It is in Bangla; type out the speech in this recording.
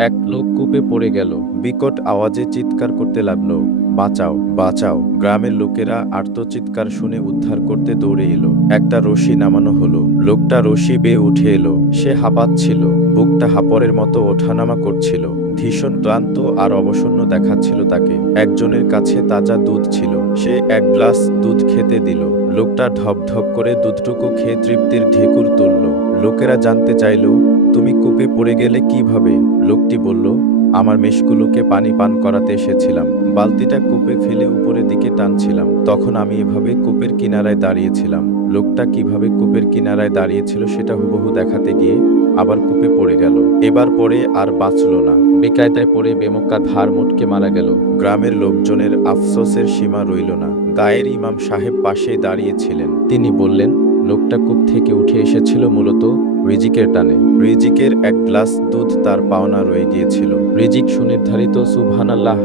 এক লোক কূপে পড়ে গেল। বিকট আওয়াজে চিৎকার করতে লাগলো, বাঁচাও, বাঁচাও। গ্রামের লোকেরা আর্তচিৎকার শুনে উদ্ধার করতে দৌড়ে এলো। একটা রশি নামানো হলো। লোকটা রশি বেয়ে উঠে এলো। সে হাঁপাচ্ছিল, বুকটা হাঁপড়ের মতো ওঠানামা করছিল। ভীষণ ক্লান্ত আর অবসন্ন দেখাচ্ছিল তাকে। একজনের কাছে তাজা দুধ ছিল। সে এক গ্লাস দুধ খেতে দিল। লোকটা ঢপ ঢপ করে দুধটুকু খেয়ে তৃপ্তির ঢেকুর তুলল। লোকেরা জানতে চাইল, তুমি কূপে পড়ে গেলে কিভাবে? লোকটি বলল, আমার মেষগুলোকে পানি পান করাতে এসেছিলাম। বালতিটা কূপে ফেলে উপরের দিকে টানছিলাম। তখন আমি এভাবে কূপের কিনারায় দাঁড়িয়েছিলাম। লোকটা কিভাবে কূপের কিনারায় দাঁড়িয়েছিল সেটা হুবহু দেখাতে গিয়ে আবার কূপে পড়ে গেল। এবার পড়ে আর বাঁচল না। বেকায়দায় পড়ে বেমক্কা ধার মুটকে মারা গেল। গ্রামের লোকজনের আফসোসের সীমা রইল না। গায়ের ইমাম সাহেব পাশেই দাঁড়িয়েছিলেন। তিনি বললেন, লোকটা কূপ থেকে উঠে এসেছিল মূলত রিজিকের টানে। রিজিকের এক গ্লাস দুধ তার পাওনা রয়ে গিয়েছিল। রিজিক সুনির্ধারিত, সুবহানাল্লাহ।